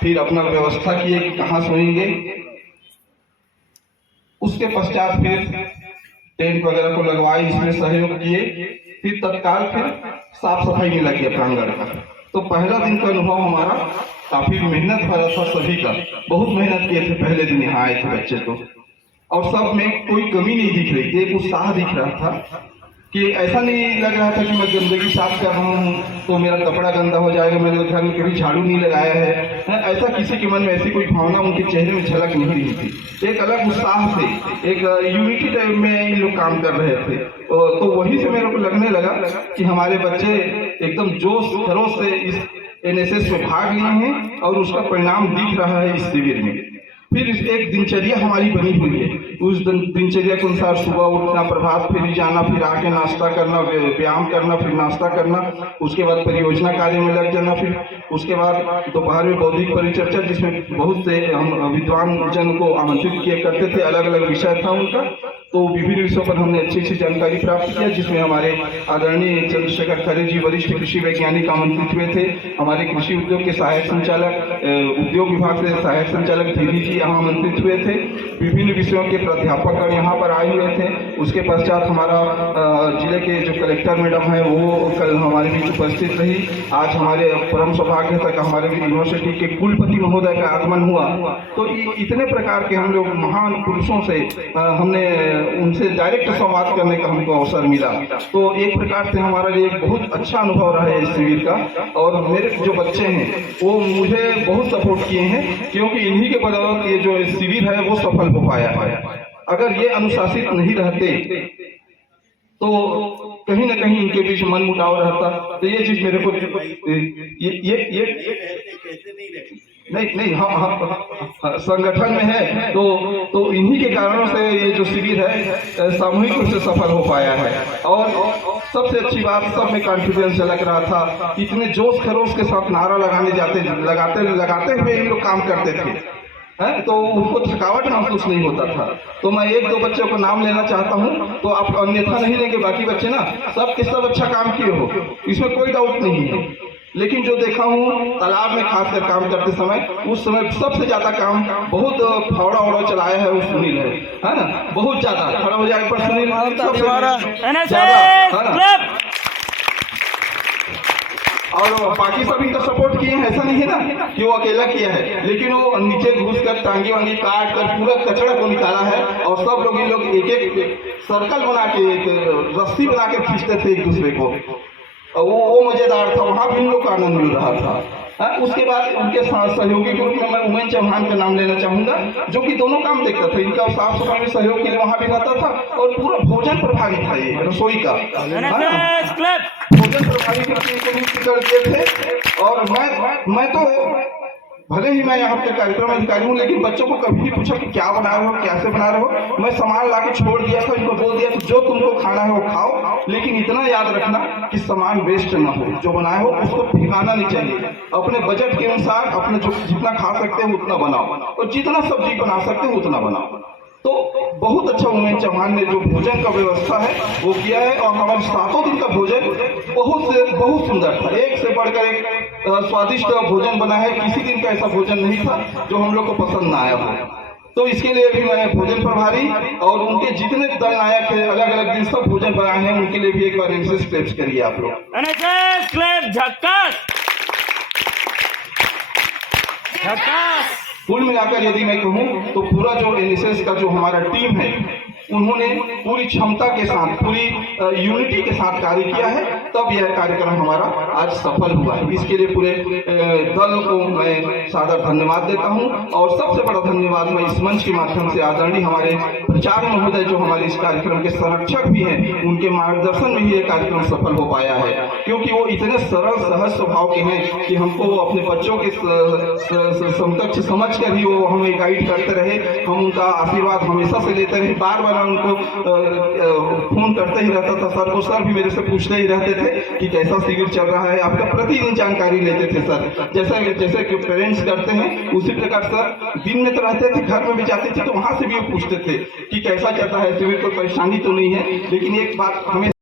फिर अपना व्यवस्था किए कि कहाँ सोएंगे। उसके पश्चात फिर टेंट वगैरह को लगवाए, इसमें सहयोग किए। फिर तत्काल फिर साफ सफाई में लगे प्रांगण का। तो पहला दिन का अनुभव हमारा काफी मेहनत भरा था, सभी का बहुत मेहनत किए थे। पहले दिन यहाँ आए थे बच्चे तो, और सब में कोई कमी नहीं दिख रही थी, एक उत्साह दिख रहा था कि ऐसा नहीं लग रहा था कि मैं गंदगी साफ कर रहा हूँ तो मेरा कपड़ा गंदा हो जाएगा, मेरे घर में कभी झाड़ू नहीं लगाया है। ऐसा किसी के मन में ऐसी कोई भावना उनके चेहरे में झलक नहीं रही थी। एक अलग उत्साह से, एक यूनिटी टाइप में इन लोग काम कर रहे थे। तो वहीं से मेरे को लगने लगा कि हमारे बच्चे एकदम जोश खरोश से इस एनएसएस में भाग लिए हैं और उसका परिणाम दिख रहा है इस शिविर में। फिर एक दिनचर्या हमारी बनी हुई है। उस दिनचर्या के अनुसार सुबह उठना, प्रभात फेरी जाना, फिर आके नाश्ता करना, व्यायाम करना, फिर नाश्ता करना, उसके बाद परियोजना कार्य में लग जाना, फिर उसके बाद दोपहर में बौद्धिक परिचर्चा, जिसमें बहुत से हम विद्वान जन को आमंत्रित किया करते थे। अलग अलग विषय था उनका, तो विभिन्न विषयों पर हमने अच्छी अच्छी जानकारी प्राप्त किया, जिसमें हमारे आदरणीय चंद्रशेखर खरे जी वरिष्ठ कृषि वैज्ञानिक आमंत्रित हुए थे। हमारे कृषि उद्योग के सहायक संचालक, उद्योग विभाग से सहायक संचालक धीरी जी यहाँ आमंत्रित हुए थे। विभिन्न विषयों के प्राध्यापक यहाँ पर आए हुए थे। उसके पश्चात हमारा जिले के जो कलेक्टर मैडम है वो कल हमारे बीच उपस्थित रही। आज हमारे परम सौभाग्य तक हमारे यूनिवर्सिटी के कुलपति महोदय का आगमन हुआ। तो इतने प्रकार के हम लोग महान पुरुषों से हमने उनसे डायरेक्ट संवाद करने का हमको अवसर मिला। तो एक प्रकार से हमारा लिए एक बहुत अच्छा अनुभव रहा है इस शिविर का। और मेरे जो बच्चे हैं वो मुझे बहुत सपोर्ट किए हैं, क्योंकि इन्हीं के बदौलत ये जो शिविर है वो सफल हो पाया है। अगर ये अनुशासित नहीं रहते तो कहीं ना कहीं इनके बीच मन मुटाव रहता। तो ये चीज मेरे को ये नहीं हाँ संगठन में है तो इन्हीं के कारणों से ये जो शिविर है सामूहिक रूप से सफल हो पाया है। और सबसे अच्छी बात, सब में कॉन्फिडेंस झलक रहा था। इतने जोश खरोश के साथ नारा लगाते हुए इन लोग काम करते थे, है तो उनको थकावट महसूस नहीं होता था। तो मैं एक दो बच्चों को नाम लेना चाहता हूँ, तो आप अन्यथा नहीं लेंगे। बाकी बच्चे ना सब के सब अच्छा काम किए हो, इसमें कोई डाउट नहीं है। लेकिन जो देखा हूँ तालाब में खासकर काम करते समय, उस समय सबसे ज्यादा काम बहुत फावड़ा चलाया है वो सुनील है ना, बहुत ज्यादा खड़ा हो जाए पर सुनील और बाकी सब इनका सपोर्ट किए हैं। ऐसा नहीं है ना कि वो अकेला किया है, लेकिन वो नीचे घुस कर टांगी वांगी काट कर पूरा कचरा को निकाला है। और सब लोग इन लोग एक एक सर्कल बना के, एक रस्सी बना के खींचते थे एक दूसरे को। वो मजेदार था, वहां भी इन लोग का आनंद मिल रहा था। उसके बाद उनके सहयोगी ग्रुप में मैं उमेश चौहान का नाम लेना चाहूंगा, जो कि दोनों काम देखता था। इनका साफ सफाई में सहयोग के लिए वहां भी रहता था, और पूरा भोजन प्रभारी था ये रसोई का, भोजन प्रभारी कर दिए थे। और मैं तो भले ही मैं यहाँ पे कार्यक्रम अधिकारी हूँ, लेकिन बच्चों को कभी नहीं पूछा कि क्या बना रहे हो, कैसे बना रहे हो। मैं सामान लाके छोड़ दिया था, इनको बोल दिया कि जो तुमको खाना है वो खाओ, लेकिन इतना याद रखना कि सामान वेस्ट ना हो। जो बनाए हो उसको फेंकाना नहीं चाहिए। अपने बजट के अनुसार अपने जो जितना खा सकते हो उतना बनाओ, और जितना सब्जी बना सकते हो उतना बनाओ। तो बहुत अच्छा उमेश चौहान ने जो भोजन का व्यवस्था है वो किया है। और हमारे 7 दिन का भोजन बहुत सुंदर था, एक से बढ़कर एक स्वादिष्ट भोजन बना है। किसी दिन का ऐसा भोजन नहीं था जो हम लोग को पसंद ना आया हो। तो इसके लिए भी मैं भोजन प्रभारी और उनके जितने दल नायक है अलग अलग दिन सब भोजन बनाए हैं, उनके लिए भी एक बार एनएसएस क्लैप्स करिए आप लोग। कुल मिलाकर यदि मैं कहूँ तो पूरा जो एनएसएस का जो हमारा टीम है, उन्होंने पूरी क्षमता के साथ, पूरी यूनिटी के साथ कार्य किया है, तब यह कार्यक्रम हमारा आज सफल हुआ है। इसके लिए पूरे दल को मैं सादर धन्यवाद देता हूं। और सबसे बड़ा धन्यवाद मैं इस मंच के माध्यम से आदरणीय हमारे प्राचार्य महोदय जो हमारे इस कार्यक्रम के संरक्षक भी हैं, उनके मार्गदर्शन में ही यह कार्यक्रम सफल हो पाया है। क्योंकि वो इतने सरल सहज स्वभाव के हैं कि हमको अपने बच्चों के समकक्ष समझ कर ही वो हमें गाइड करते रहे। हम उनका आशीर्वाद हमेशा से लेते रहे। बार बार उनको फोन करते ही रहता था सर को। सर भी मेरे से पूछते ही रहते थे कि कैसा शिविर चल रहा है आपका, प्रतिदिन जानकारी लेते थे सर। जैसे कि पेरेंट्स करते हैं उसी प्रकार सर दिन में तो रहते थे, घर में भी जाते थे तो वहां से भी पूछते थे कि कैसा चलता है शिविर, कोई परेशानी तो नहीं है। लेकिन एक बात हमें